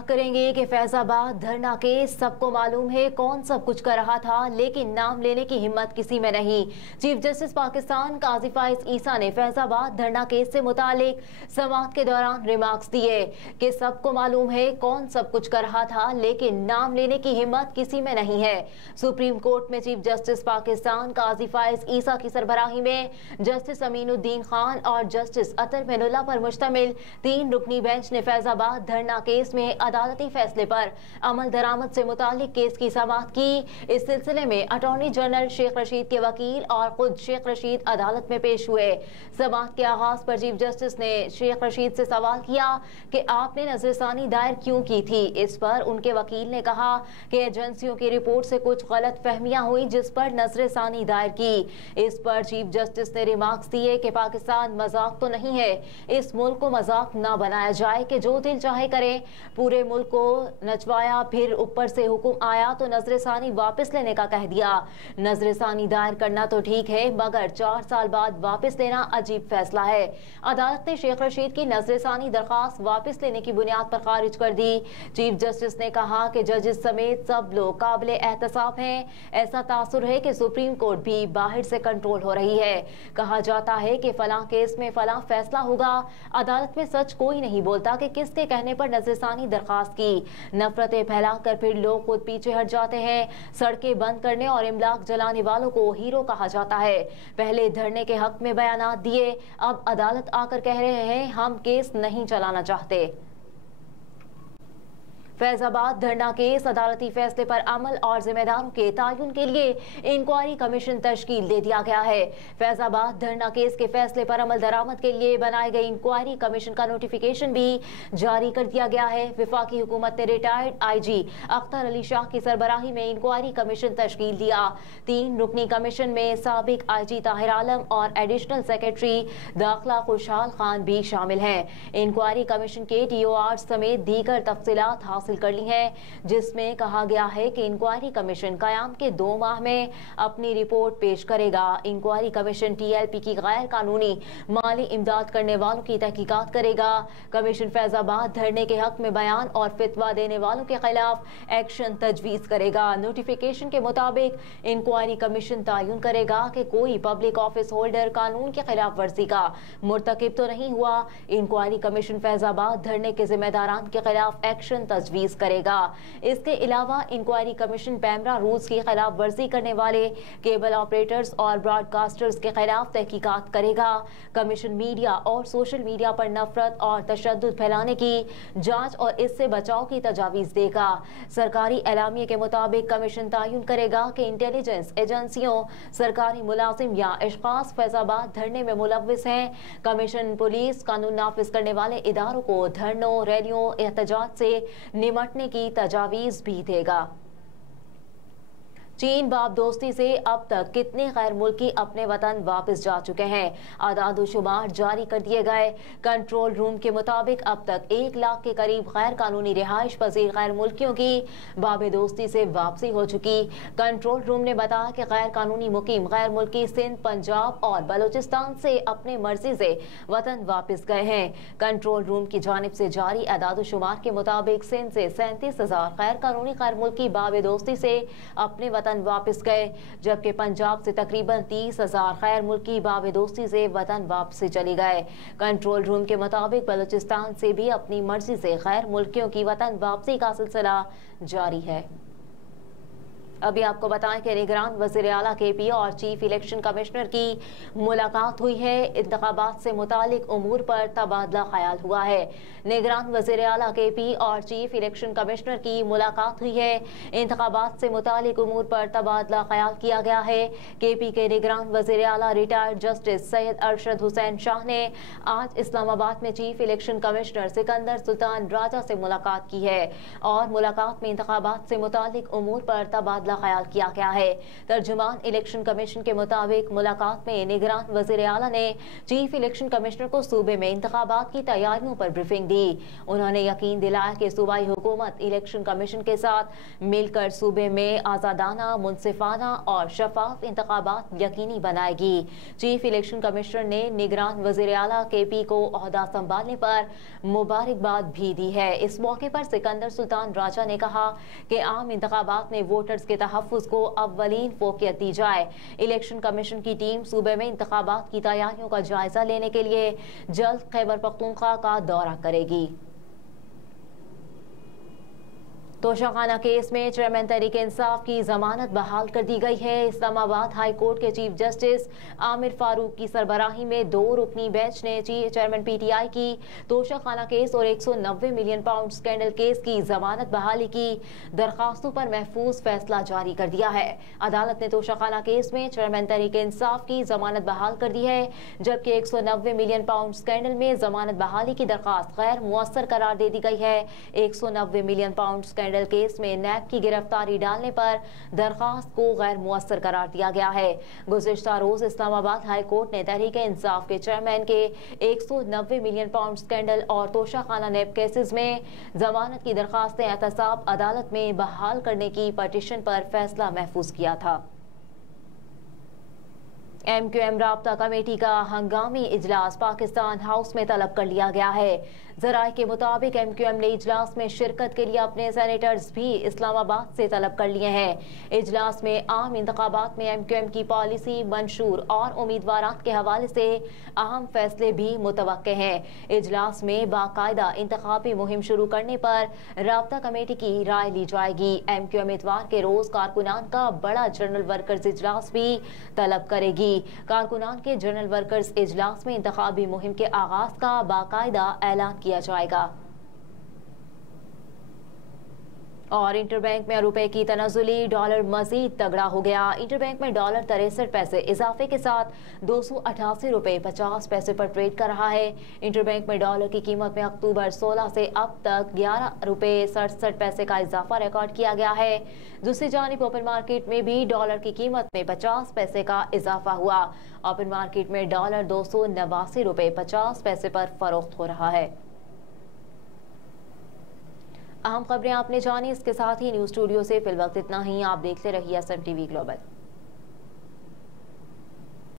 करेंगे कि फैजाबाद धरना केस सबको मालूम है कौन सब कुछ कर रहा था, लेकिन नाम लेने की हिम्मत किसी में नहीं। चीफ जस्टिस पाकिस्तान काजी फाइज ईसा ने फैजाबाद धरना केस से मुतालिक समाअत के दौरान रिमार्क्स दिए कि सबको मालूम है कौन सब कुछ कर रहा था, लेकिन नाम लेने की हिम्मत किसी में नहीं है। सुप्रीम कोर्ट में चीफ जस्टिस पाकिस्तान काजी फाइज ईसा की सरबराही में जस्टिस अमीनुद्दीन खान और जस्टिस अतर मेनुल्लाह पर मुश्तमिल 3 रुकनी बेंच ने फैजाबाद धरना केस में अदालती फैसले पर अमल दरामद से मुतालिक केस की समाअत की। इस सिलसिले में अटॉर्नी जनरल शेख रशीद के वकील और खुद शेख रशीद अदालत में पेश हुए। समाअत के आगाज पर चीफ जस्टिस ने शेख रशीद से सवाल किया कि आपने नजरसानी दायर क्यों की थी। इस पर उनके वकील ने कहा कि एजेंसियों की रिपोर्ट से कुछ गलत फहमियां हुई जिस पर नजरसानी दायर की। इस पर चीफ जस्टिस ने रिमार्क्स दिए कि पाकिस्तान मजाक तो नहीं है, इस मुल्क को मजाक ना बनाया जाए कि जो दिल चाहे करे। पूरे मुल्क को नचवाया, फिर ऊपर से हुक्म आया तो नजरसानी वापस लेने का कह दिया। नजरसानी दायर करना तो ठीक है, मगर 4 साल बाद वापस लेना अजीब फैसला है। अदालत ने शेख रशीद की नजरसानी दरखास्त वापस लेने की बुनियाद पर खारिज कर दी। चीफ जस्टिस ने कहा कि जजेस समेत सब लोग काबिले एहतसाब हैं। ऐसा तासुर है कि सुप्रीम कोर्ट भी बाहर से कंट्रोल हो रही है। कहा जाता है कि फलां केस में फलां फैसला होगा। अदालत में सच कोई नहीं बोलता कि किसके कहने पर नजरसानी दरखास्त की। नफरतें फैलाकर फिर लोग खुद पीछे हट जाते हैं। सड़कें बंद करने और इमलाक जलाने वालों को हीरो कहा जाता है। पहले धरने के हक में बयानात दिए, अब अदालत आकर कह रहे हैं हम केस नहीं चलाना चाहते। फैजाबाद धरना केस अदालती फैसले पर अमल और जिम्मेदारों के तयन के लिए इंक्वायरी कमीशन तश्कील दे दिया गया है। फैजाबाद धरना केस के फैसले पर अमल दरामद के लिए बनाई गई इंक्वायरी कमीशन का नोटिफिकेशन भी जारी कर दिया गया है। वफाकी हुकूमत ने रिटायर्ड IG अख्तर अली शाह की सरबराही में इंक्वायरी कमीशन तश्कील दिया। 3 रुकनी कमीशन में साबिक IG ताहिर आलम और एडिशनल सेक्रेटरी दाखिला खुशहाल खान भी शामिल हैं। इंक्वायरी कमीशन के DOR समेत दीगर तफसीलात हासिल कर ली है, जिसमें कहा गया है कि इंक्वायरी कमीशन कयाम के 2 माह में अपनी रिपोर्ट पेश करेगा। इंक्वायरी कमीशन TLP की गैर कानूनी माली इमदाद करने वालों की तहकीकात करेगा। कमीशन फैजाबाद धरने के हक में बयान और फितवा देने वालों के खिलाफ एक्शन तजवीज करेगा। नोटिफिकेशन के मुताबिक इंक्वायरी कमीशन तयन करेगा कि कोई पब्लिक ऑफिस होल्डर कानून की खिलाफ वर्जी का मुर्तकिब तो नहीं हुआ। इंक्वायरी कमीशन फैजाबाद धरने के जिम्मेदारान के खिलाफ एक्शन तजवीज करेगा। इसके अलावा इंक्वायरी कमीशन पैमरा रूल्स की खिलाफ वर्जी करने वाले केबल ऑपरेटर्स और ब्रॉडकास्टर्स के खिलाफ तहकीकात करेगा। कमीशन मीडिया और सोशल मीडिया पर नफरत और तशद्दुद फैलाने की जांच और इससे बचाव की तजावीज देगा। सरकारी एलामिये के मुताबिक कमीशन तयन करेगा कि इंटेलिजेंस एजेंसियों, सरकारी मुलाजिम या अशखास फैजाबाद धरने में मुलव्विस हैं। कमीशन पुलिस, कानून नाफिज करने वाले इदारों को धरनों, रैलियों, एहतजाज से निमटने की तजावीज भी देगा। चीन बाब दोस्ती से अब तक कितने गैर मुल्की अपने वतन वापस जा चुके हैं, आदाद-ओ-शुमार जारी कर दिए गए। कंट्रोल रूम के मुताबिक अब तक 1 लाख के करीब गैर कानूनी रिहाइश पजीर गैर मुल्कियों की बाब दोस्ती से वापसी हो चुकी। कंट्रोल रूम ने बताया कि गैर कानूनी मुकीम गैर मुल्की सिंध, पंजाब और बलोचिस्तान से अपने मर्जी से वतन वापस गए हैं। कंट्रोल रूम की जानिब से जारी आदाद-ओ-शुमार के मुताबिक सिंध से 37,000 गैर कानूनी गैर मुल्की बाब दोस्ती से अपने वतन वापस गए, जबकि पंजाब से तकरीबन 30,000 गैर मुल्की बाब दोस्ती से वतन वापसी चले गए। कंट्रोल रूम के मुताबिक बलूचिस्तान से भी अपनी मर्जी से गैर मुल्कियों की वतन वापसी का सिलसिला जारी है। अभी आपको बताएं कि निगरान वज़ीर आला KP और चीफ इलेक्शन कमिश्नर की मुलाकात हुई है। इंतखाबात से मुतालिक उमूर पर तबादला ख्याल हुआ है। निगरान वज़ीर आला KP और चीफ इलेक्शन कमिश्नर की मुलाकात हुई है। इंतखाबात से मुतालिक उमूर पर तबादला ख्याल किया गया है। KP के निगरान वज़ीर आला रिटायर्ड जस्टिस सैयद अरशद हुसैन शाह ने आज इस्लामाबाद में chief election commissioner Sikandar Sultan Raja से मुलाकात की है और मुलाकात में इंतखाबात से मुतालिक उमूर पर तबादला तबादला ख्याल किया गया है। तर्जुमान इलेक्शन कमीशन के मुताबिक मुलाकात में निगरान वज़ीर आला ने चीफ इलेक्शन कमिश्नर को सूबे में इंतखाबात की तैयारियों पर ब्रीफिंग दी। उन्होंने यकीन दिलाया कि सूबाई हुकूमत इलेक्शन कमीशन के साथ मिलकर सूबे में आज़ादाना, मुनसिफाना और शफाफ इंतखाबात यकीनी बनाएगी। चीफ इलेक्शन कमिश्नर ने निगरान वज़ीर आला KP को ओहदा संभालने पर मुबारकबाद भी दी है। इस मौके पर सिकंदर सुल्तान राजा ने कहा कि आम इंतखाबात में वोटर्स के तहफ़्फ़ुज़ को अव्वलीन फोकियत दी जाए। इलेक्शन कमीशन की टीम सूबे में इंतखाबात की तैयारियों का जायजा लेने के लिए जल्द खैबर पख्तूनख्वा का दौरा करेगी। तोशाखाना केस में चेयरमैन तहरीक इंसाफ की जमानत बहाल कर दी गई है। इस्लामाबाद हाई कोर्ट के चीफ जस्टिस आमिर फारूक की सरबराही में 2 रुकनी बेंच ने चेयरमैन PTI की तोशाखाना केस और 190 मिलियन पाउंड स्कैंडल केस की जमानत बहाली की दरखास्तों पर महफूज फैसला जारी कर दिया है। अदालत ने तोशाखाना केस में चेयरमैन तहरीक इंसाफ की जमानत बहाल कर दी है, जबकि 190 मिलियन पाउंड स्कैंडल में जमानत बहाली की दरखास्त गैर मुअस्सर करार दे दी गई है। 190 मिलियन पाउंड स्कैंडल केस में नैब की गिरफ्तारी डालने पर दरखास्त को गैर मुअस्सर करार दिया गया है। गुज़िश्ता रोज इस्लामाबाद हाई कोर्ट ने तहरीक इंसाफ के चेयरमैन के 190 मिलियन पाउंड स्कैंडल और तोशाखाना नैब केसेस में जमानत की दरखास्तें एहतसाब अदालत में बहाल करने की पटिशन पर फैसला महफूज किया था। MQM राब्ता कमेटी का हंगामी इजलास पाकिस्तान हाउस में तलब कर लिया गया है। जराए के मुताबिक MQM ने इजलास में शिरकत के लिए अपने सेनेटर्स भी इस्लामाबाद से तलब कर लिए हैं। इजलास में आम इंतखाबात में MQM की पॉलिसी, मंशूर और उम्मीदवारात के हवाले से अहम फैसले भी मुतवक्के हैं। इजलास में बाकायदा इंतखाबी मुहिम शुरू करने पर राब्ता कमेटी की राय ली जाएगी। MQM इतवार के रोज कारकुनान का बड़ा जनरल वर्कर्स इजलास भी तलब करेगी। कारकुनान के जनरल वर्कर्स इजलास में इंतखाबी मुहिम के आगाज का बाकायदा ऐलान किया जाएगा। और इंटरबैंक में रुपए की तनाजुली, डॉलर मजीद तगड़ा हो गया। इंटरबैंक में डॉलर 63 पैसे इजाफे के साथ 288 रुपए 50 पैसे पर ट्रेड कर रहा है। इंटरबैंक में डॉलर की कीमत में अक्टूबर 16 से अब तक 11 रुपए 67 पैसे का इजाफा रिकॉर्ड किया गया है। दूसरी जानिब ओपन मार्केट में भी डॉलर की कीमत में 50 पैसे का इजाफा हुआ। ओपन मार्केट में डॉलर 289 रुपए 50 पैसे पर फरोख्त हो रहा है। अहम खबरें आपने जानी, इसके साथ ही न्यूज़ स्टूडियो से फिलवक्त इतना ही। आप देखते रहिए SMTV ग्लोबल।